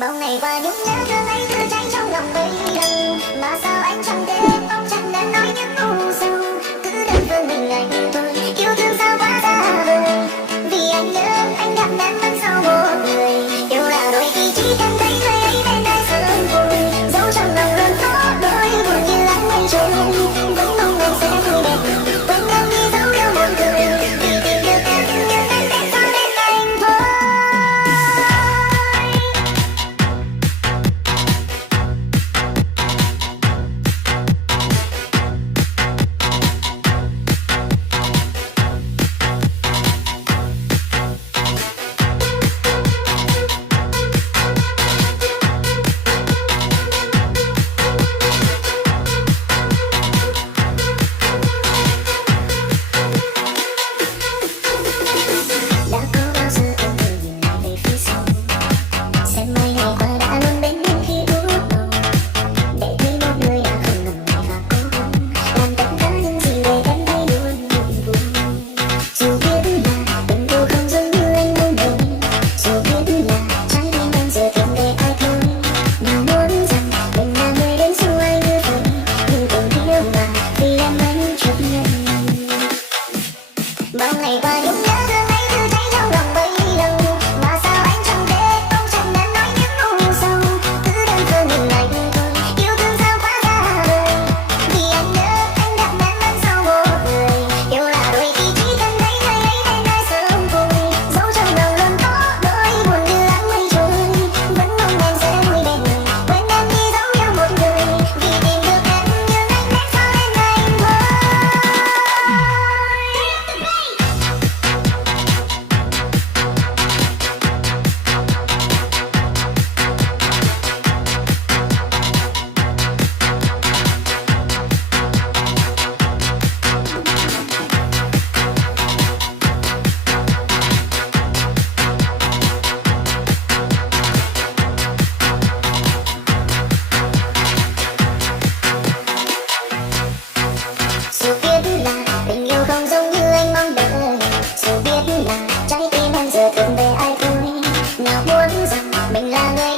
Bao ngày qua nhung nhớ thương ấy cứ cháy trong lòng mấy lần, mà sao anh chẳng thể không chẳng đã nói những nụ sầu, cứ đơn phương mình ngày thôi yêu thương sao quá xa vời. Vì anh nhớ anh gặp em vẫn sau một người, yêu là đôi khi chỉ cần thấy người ấy bên ai sớm vui, dẫu trong lòng luôn có đôi buồn như lắng mây trôi, vẫn mong anh sẽ vui đẹp quên em đi dấu yêu buồn cười, vì tìm được em nhưng em sẽ sao đến anh thôi. Đã có bao giờ em từng nhìn lại về phía sau, xem mấy ngày qua đã luôn bên em khi út đầu, để thấy một người đã không ngần ngại và cố gắng làm tất cả những gì để em thấy luôn vui. Dù biết là tình yêu không giống như anh mong đợi, dù biết là trái tim anh giờ tìm về ai thôi, nào muốn rằng mình là người đến sau anh như vậy, nhưng tình yêu mà vì em vẫn chấp nhận. Bao ngày qua nhung nhớ thương ấy cứ cháy trong lòng mấy lần, mà sao anh chẳng thể không chẳng đã nói những nụ sầu, cứ đơn phương mình ngày thôi yêu thương sao quá xa vời. Vì anh nhớ anh gặp em vẫn sau một người, yêu là đôi khi chỉ cần thấy người ấy bên ai sớm vui, dẫu trong lòng luôn có đôi buồn như lắng mây trôi, vẫn mong em sẽ vui đẹp quên em đi dẫu yêu một người, vì tìm được em nhưng anh sẽ sao đến anh thôi. Dù biết là tình yêu không giống như anh mong đợi, dù biết là trái tim em giờ thương về ai thôi, nào muốn rằng mình là người